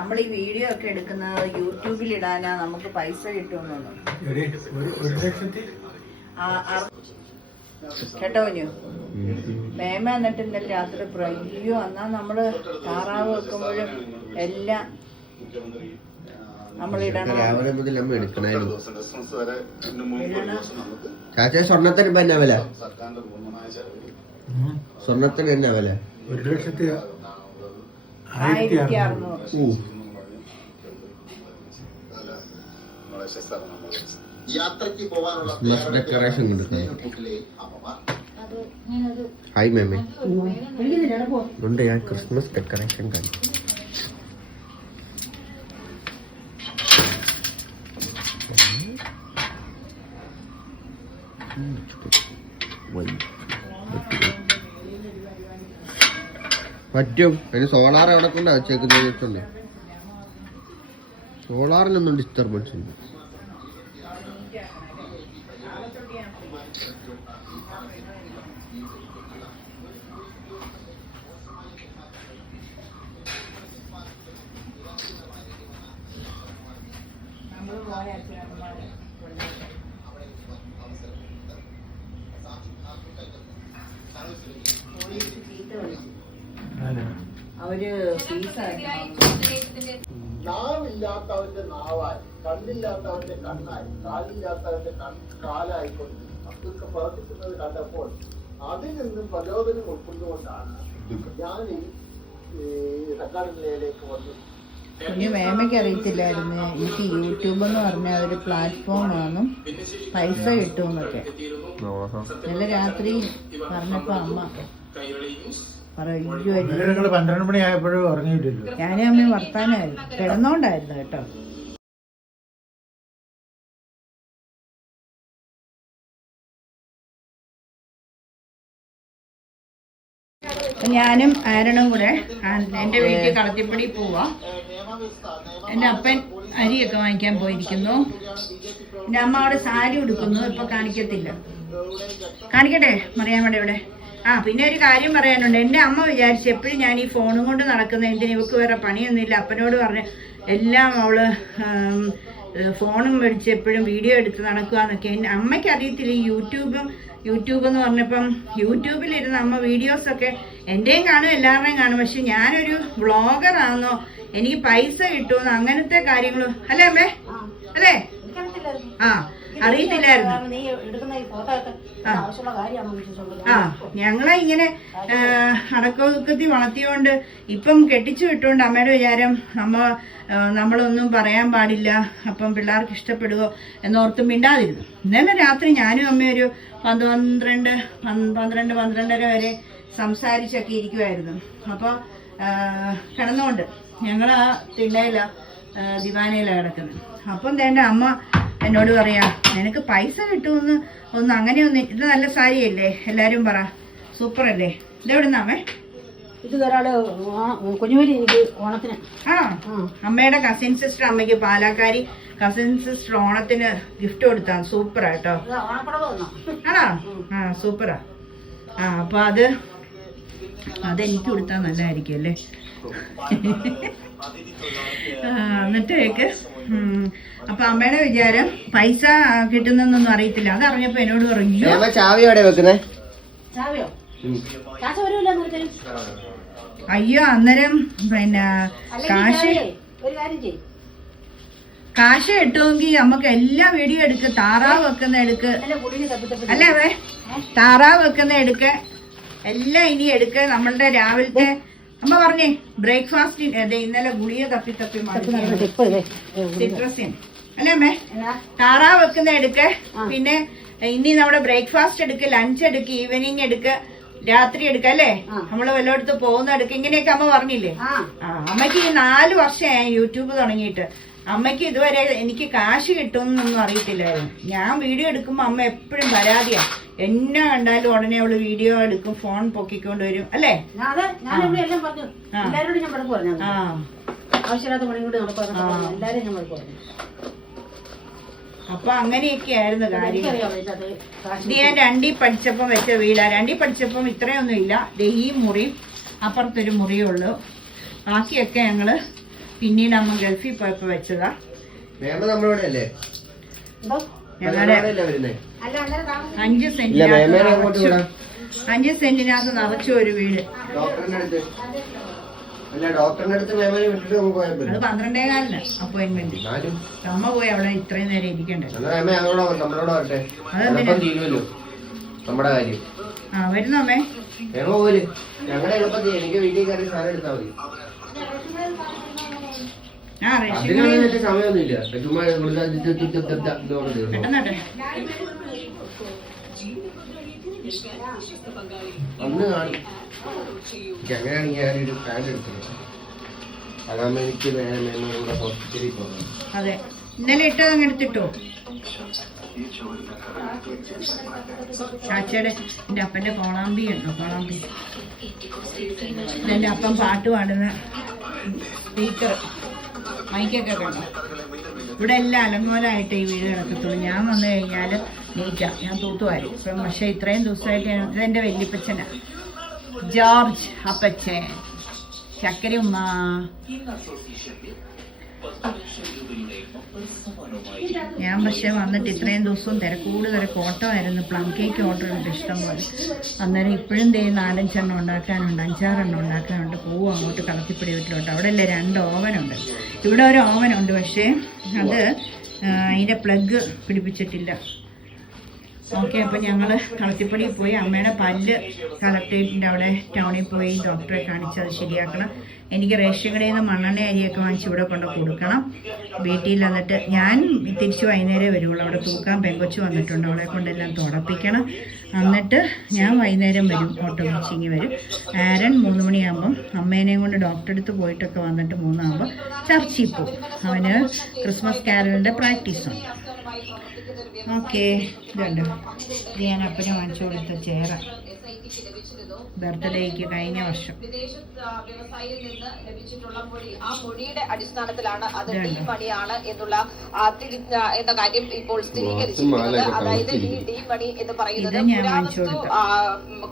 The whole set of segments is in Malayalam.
നമ്മൾ ഈ വീഡിയോ ഒക്കെ എടുക്കുന്നത് യൂട്യൂബിൽ ഇടാനാ നമുക്ക് പൈസ കിട്ടുമെന്നൊന്നും. ഒരു ഒരു- ഒരു ആ- ആ- കേട്ടോ കുഞ്ഞു? മേമ എന്നിട്ട് ഇന്നലെ രാത്രി അയ്യോ എന്നാ നമ്മൾ താറാവ് വെക്കുമ്പോഴും എല്ലാം രാവിലെ മുതൽ നമ്മൾ എടുക്കണായിരുന്നു. ഒരു ചാച്ച സ്വർണത്തിന് ഇപ്പൊ എന്നാ വില? സർക്കാരിന്റെ പൂർണമായ ചെലവിൽ സ്വർണത്തിന് എന്നാ വില? ഒരു ലക്ഷത്തി ആയിരത്തി അറുന്നൂറ്. യാത്രയ്ക്ക് പോകാനുള്ള ഡെക്കറേഷൻ ഹായ് മേമേ ഉണ്ട് ഞാൻ ക്രിസ്മസ് ഡെക്കറേഷൻ കണ്ടു പറ്റും. അതിന് സോളാർ എവിടെ കൊണ്ടാ വെച്ചേക്കുന്നത് വെച്ചുണ്ട് സോളാറിനൊന്നും ഡിസ്റ്റർബൻസ് ഉണ്ട് അവർ ഫീസായിരുന്നു നാവില്ലാത്തവന്റെ നാവായി കണ്ണില്ലാത്തവന്റെ കണ്ണായി കാലില്ലാത്തവന്റെ കൺ- കാലായിക്കൊണ്ട് അതൊക്കെ പ്രവർത്തിക്കുന്നത് കണ്ടപ്പോൾ അതിൽ നിന്നും പ്രചോദനം ഉൾക്കൊണ്ടുകൊണ്ടാണ് ഞാൻ ഈ സർക്കാർ നിലയിലേക്ക് വന്നത് കുഞ്ഞു മേമയ്ക്ക് അറിയത്തില്ലായിരുന്നു. എനിക്ക് യൂട്യൂബ് എന്ന് പറഞ്ഞ ഒരു പ്ലാറ്റ്ഫോമാണ് പൈസ കിട്ടുമെന്നൊക്കെ ഇന്നലെ രാത്രി പറഞ്ഞപ്പോ അമ്മ പന്ത്രണ്ട് മണി ആയപ്പോഴും ഉറങ്ങിയിട്ടില്ല. ഞാനും അമ്മയും വർത്താനായിരുന്നു. കിടന്നോണ്ടായിരുന്നു കേട്ടോ. ഞാനും ആരണും കൂടെ എന്റെ വീട്ടിൽ കളത്തിപ്പടി പോവാ. എന്റെ അപ്പൻ അരിയൊക്കെ വാങ്ങിക്കാൻ പോയിരിക്കുന്നു. എന്റെ അമ്മ അവിടെ സാരി ഉടുക്കുന്നു. ഇപ്പൊ കാണിക്കത്തില്ല. കാണിക്കട്ടെ? മറിയാമ്മയുടെ ഇവിടെ ആ പിന്നെ ഒരു കാര്യം പറയാനുണ്ട്. എന്റെ അമ്മ വിചാരിച്ചു എപ്പോഴും ഞാൻ ഈ ഫോണും കൊണ്ട് നടക്കുന്ന എന്തിനു? ഇവക്ക് വേറെ പണിയൊന്നുമില്ല. അപ്പനോട് പറഞ്ഞ് എല്ലാം അവൾ ഫോണും മേടിച്ച് എപ്പോഴും വീഡിയോ എടുത്ത് നടക്കുകയെന്നൊക്കെ എന്റെ അമ്മയ്ക്ക് അറിയത്തില്ല. ഈ യൂട്യൂബും യൂട്യൂബ് എന്ന് പറഞ്ഞപ്പം യൂട്യൂബിലിരുന്ന് അമ്മ വീഡിയോസൊക്കെ എന്റെയും കാണും എല്ലാവരുടെയും കാണും. പക്ഷെ ഞാനൊരു വ്ളോഗർ ആണെന്നോ എനിക്ക് പൈസ കിട്ടുമെന്ന് അങ്ങനത്തെ കാര്യങ്ങളും. അല്ലേ അമ്മേ? അല്ലേ? ആ അറിയത്തില്ലായിരുന്നു. ആ. ഞങ്ങളെ ഇങ്ങനെ അടക്കമൊതുക്കത്തി വളർത്തിയോണ്ട് ഇപ്പം കെട്ടിച്ചു വിട്ടുകൊണ്ട് അമ്മയുടെ വിചാരം നമ്മ നമ്മളൊന്നും പറയാൻ പാടില്ല അപ്പം പിള്ളേർക്ക് ഇഷ്ടപ്പെടുവോ എന്നോർത്തും മിണ്ടാതിരുന്നു. ഇന്നലെ രാത്രി ഞാനും അമ്മയും ഒരു പന്ത് പന്ത്രണ്ട് പന്ത് പന്ത്രണ്ട് പന്ത്രണ്ടര വരെ സംസാരിച്ചൊക്കെ ഇരിക്കുമായിരുന്നു അപ്പോൾ കിടന്നുകൊണ്ട് ഞങ്ങൾ ആ തിണ്ണയില ദിവാനയിലാണ് കിടക്കുന്നത്. അപ്പം തേണ്ട അമ്മ എന്നോട് പറയാ നിനക്ക് പൈസ കിട്ടുമെന്ന് ഒന്ന് അങ്ങനെ ഒന്ന് ഇത് നല്ല സാരിയല്ലേ? എല്ലാവരും പറ സൂപ്പർ അല്ലേ ഇതെവിടുന്നാമേ ഇത് ഒരാൾ കുഞ്ഞുമരി എനിക്ക് ഓണത്തിന്. ആ അമ്മയുടെ കസിൻ സിസ്റ്റർ അമ്മയ്ക്ക് പാലക്കാരി കസിൻ സിസ്റ്റർ ഓണത്തിന് ഗിഫ്റ്റ് കൊടുത്താ. സൂപ്പർ ആട്ടോ ആണോ? ആ സൂപ്പറാ. ആ അപ്പൊ അത് അതെനിക്ക് കൊടുത്താൽ നല്ലതായിരിക്കും അല്ലേ? എന്നിട്ടേക്ക്. ഉം, അപ്പൊ അമ്മയുടെ വിചാരം പൈസ കിട്ടുന്നൊന്നും അറിയത്തില്ല. അത് അറിഞ്ഞപ്പോ എന്നോട് പറഞ്ഞു മേമ ചാവി എവിടെ വെക്കുന്നേ? ചാവിയോ? അയ്യോ അന്നേരം പിന്നെ കാശ് ഒരു കാര്യം ചെയ്യും. കാശ് കിട്ടുമെങ്കിൽ നമുക്ക് എല്ലാ വീഡിയോ എടുക്ക്. താറാവ് വെക്കുന്ന എടുക്ക്. അല്ലേ താറാവ് വെക്കുന്ന എടുക്ക്. എല്ലാം ഇനി എടുക്ക്. നമ്മളുടെ രാവിലത്തെ അമ്മ പറഞ്ഞേ ബ്രേക്ക്ഫാസ്റ്റ് അതെ ഇന്നലെ ഗുളിക തപ്പി തപ്പി സിട്രസിൻ അല്ലേ അമ്മേ? താറാവ് വെക്കുന്ന എടുക്ക്. പിന്നെ ഇനി നമ്മുടെ ബ്രേക്ക്ഫാസ്റ്റ് എടുക്ക ലഞ്ച് എടുക്ക ഈവനിങ് എടുക്ക രാത്രി എടുക്ക അല്ലേ. നമ്മൾ വല്ലയിടത്ത് പോകുന്ന എടുക്ക. ഇങ്ങനെയൊക്കെ അമ്മ പറഞ്ഞില്ലേ? അമ്മയ്ക്ക് ഈ നാല് വർഷമായി യൂട്യൂബ് തുടങ്ങിയിട്ട്. അമ്മയ്ക്ക് ഇതുവരെ എനിക്ക് കാശ് കിട്ടുമെന്നൊന്നും അറിയത്തില്ലായിരുന്നു. ഞാൻ വീഡിയോ എടുക്കുമ്പോ അമ്മ എപ്പോഴും പരാതിയാ. എന്നെ കണ്ടാലും ഉടനെ അവൾ വീഡിയോ എടുക്കും ഫോൺ പൊക്കിക്കൊണ്ട് വരും അല്ലേ? ഞാൻ ഞാൻ ഇവിടെ എല്ലാം പറഞ്ഞു. ആ. ഞാൻ പറഞ്ഞു പറഞ്ഞു ആ. ആവശ്യമില്ലാത്ത പണി കൂടി നടക്കാതെ ആ. എല്ലാരും ഞാൻ പറഞ്ഞു പറഞ്ഞു. അപ്പൊ അങ്ങനെയൊക്കെ ആയിരുന്നു കാര്യം. ഇത് ഞാൻ രണ്ടി പഠിച്ചപ്പം വെച്ച വീടാ. രണ്ടി പഠിച്ചപ്പം ഇത്രയൊന്നും ഇല്ല. ഈ മുറി അപ്പുറത്തൊരു മുറിയേ ഉള്ളൂ. ബാക്കിയൊക്കെ ഞങ്ങൾ പിന്നീട് അമ്മ ഗൾഫിൽ പോയപ്പോ വെച്ചതാ. മേമ അഞ്ച് സെന്റിനകത്ത് നിറച്ചു വിടാം. അഞ്ച് സെന്റിനകത്ത് നിറച്ചു ഒരു വീട്. ഡോക്ടറിന്റെ അടുത്ത്. അല്ല ഡോക്ടറിന്റെ അടുത്ത് മേമനെ വിട്ടിട്ട് നമുക്ക് പോയാൽ അത് പന്ത്രണ്ടേ കാലിന് അപ്പോയിന്റ്മെന്റ്. അമ്മ പോയി അവിടെ ഇത്രയും നേരം ഇരിക്കണ്ടേ? അതെന്തിനാ? നമ്മുടെ കാര്യം. ആ വരുന്നമ്മേ തീരും എനിക്ക് വീട്ടിൽ കയറി സാധനം എടുത്താൽ മതി ആ അതിനുള്ള റഷ്യയിൽ മറ്റേ സമയമൊന്നുമില്ല ചുമ്മാ ഇവിടുത്തെ ഇത് ഇത് ഇത് ഇത് ഇത് ഇതോടെ തീർന്നു. പെട്ടെന്നാട്ടെ അന്ന് കാണും. എനിക്ക് അങ്ങനെയാണെങ്കിൽ ഞാനൊരു പാന്റ് എടുക്കുന്നത് അതാകുമ്പോ എനിക്ക് നേരെ മേമയുടെ ഹോസ്പിറ്റലിൽ പോകണം. അതെ. ഇന്നലെ ഇട്ടോ അങ്ങ് എടുത്തിട്ടോ? ചാച്ചയുടെ എന്റെ അപ്പന്റെ കോളാമ്പി ഉണ്ടോ? കോളാമ്പി. എന്റെ അപ്പൻ പാട്ട് പാടുന്ന സ്പീക്കർ മൈക്കൊക്കെ കണ്ടോ? ഇവിടെ എല്ലാം അലങ്കോലമായിട്ട് ഈ വീട് കിടക്കത്തുള്ളൂ. ഞാൻ വന്നു കഴിഞ്ഞാൽ നീറ്റാ. ഞാൻ തൂത്തുവാരും. ഇപ്പം പക്ഷേ ഇത്രയും ദിവസമായിട്ട് ഞാൻ ഇതെന്റെ വല്യപ്പച്ചനാണ് ജോർജ് അപ്പച്ചൻ. ചക്കര ഉമ്മ ഞാൻ പക്ഷേ വന്നിട്ട് ഇത്രയും ദിവസവും തിരക്കൂട് തിരക്ക് ഓട്ടമായിരുന്നു പ്ലം കേക്ക് ഓർഡർ ചെയ്തിട്ട് ഇഷ്ടം പോലെ. അന്നേരം ഇപ്പോഴും ദേ നാലഞ്ചെണ്ണം ഉണ്ടാക്കാനുണ്ട് അഞ്ചാറെണ്ണം ഉണ്ടാക്കാനുണ്ട്. പോവും അങ്ങോട്ട് കളത്തിപ്പിടി വീട്ടിലോട്ട്. അവിടെ അല്ലേ രണ്ട് ഓവനുണ്ട്. ഇവിടെ ഒരു ഓവനുണ്ട് പക്ഷേ അത് അതിന്റെ പ്ലഗ് പിടിപ്പിച്ചിട്ടില്ല. ഓക്കെ അപ്പം ഞങ്ങൾ കളത്തിപ്പടി പോയി. അമ്മയുടെ പല്ല് കളക്ടറേറ്റിന്റെ അവിടെ ടൗണിൽ പോയി ഡോക്ടറെ കാണിച്ച് അത് ശരിയാക്കണം. എനിക്ക് റേഷൻ കടയിൽ നിന്ന് മണ്ണെണ്ണ അരിയൊക്കെ വാങ്ങിച്ച് ഇവിടെ കൊണ്ട് കൊടുക്കണം. വീട്ടിൽ വന്നിട്ട് ഞാൻ തിരിച്ച് വൈകുന്നേരം വരുള്ളൂ അവിടെ തൂക്കാൻ പെങ്കൊച്ച് വന്നിട്ടുണ്ട്. അവളെ കൊണ്ടെല്ലാം തുടപ്പിക്കണം. എന്നിട്ട് ഞാൻ വൈകുന്നേരം വരും. ഓട്ടോ വിളിച്ചിങ്ങി വരും. ആരൻ മൂന്ന് മണിയാകുമ്പം അമ്മേനെയും കൊണ്ട് ഡോക്ടറെ അടുത്ത് പോയിട്ടൊക്കെ വന്നിട്ട് മൂന്നാകുമ്പോൾ ചർച്ചിൽ പോകും. അവന് ക്രിസ്മസ് കാരലിന്റെ പ്രാക്ടീസുണ്ട് ഓക്കെ ഇതുണ്ട്. ഇത് ഞാൻ അപ്പനെ വാങ്ങിച്ചു കൊടുത്ത ചേറ. ബർത്ത്ഡേക്ക് കഴിഞ്ഞ വർഷം. വിദേശ വ്യവസായിയിൽ നിന്ന് ലഭിച്ചിട്ടുള്ള മൊഴി ആ മൊഴിയുടെ അടിസ്ഥാനത്തിലാണ് അത് ഡി മണിയാണ് എന്നുള്ള എന്ന കാര്യം ഇപ്പോൾ സ്ഥിരീകരിച്ചിരിക്കുന്നത്. അതായത് ഈ. ഡി മണി എന്ന് പറയുന്നത് പുരാവസ്തു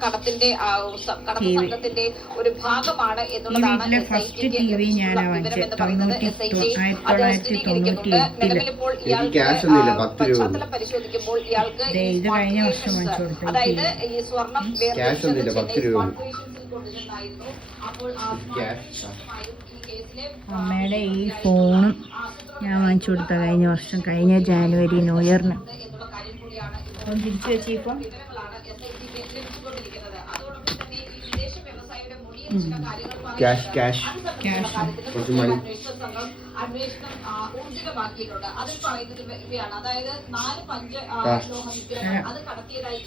കടത്തിന്റെ കടത്ത് സംഘത്തിന്റെ ഒരു ഭാഗമാണ് എന്നുള്ളതാണ് വീട്ടിലെ SIT ഫസ്റ്റ് ക്ക് ടി വി ലഭിച്ചിട്ടുള്ള ഞാനാ വിവരം എന്ന് പറയുന്നത് തൊണ്ണൂറ്റി SIT ആയിരത്തി അത് സ്ഥിരീകരിക്കുന്നുണ്ട് എട്ടിൽ. നിലവിലിപ്പോൾ ഇയാൾക്ക് പശ്ചാത്തലം പരിശോധിക്കുമ്പോൾ ഇയാൾക്ക് ഈ കഴിഞ്ഞ വർഷം smart വാങ്ങിച്ചു creations, കൊടുത്ത അതായത് ഈ സ്വർണം Cash ഒന്നുമില്ല, പത്ത് രൂപ അമ്മയുടെ ഈ ഫോണും ഞാൻ വാങ്ങിച്ചു കൊടുത്ത കഴിഞ്ഞ വർഷം കഴിഞ്ഞ ജാനുവരി ന്യൂ ഇയറിന്. അപ്പം തിരിച്ചു വെച്ചിപ്പം ഇപ്പൊ. ക്യാഷ് ക്യാഷ് ക്യാഷ് കുറച്ച് മണി അന്വേഷണ ഊർജിതമാക്കിയിട്ടുണ്ട്. അതിൽ പറയുന്നത് ഇവ- ഇവയാണ്. അതായത് നാല് പഞ്ച്. ലോഹ വിഗ്രഹങ്ങൾ അത് കടത്തിയതായി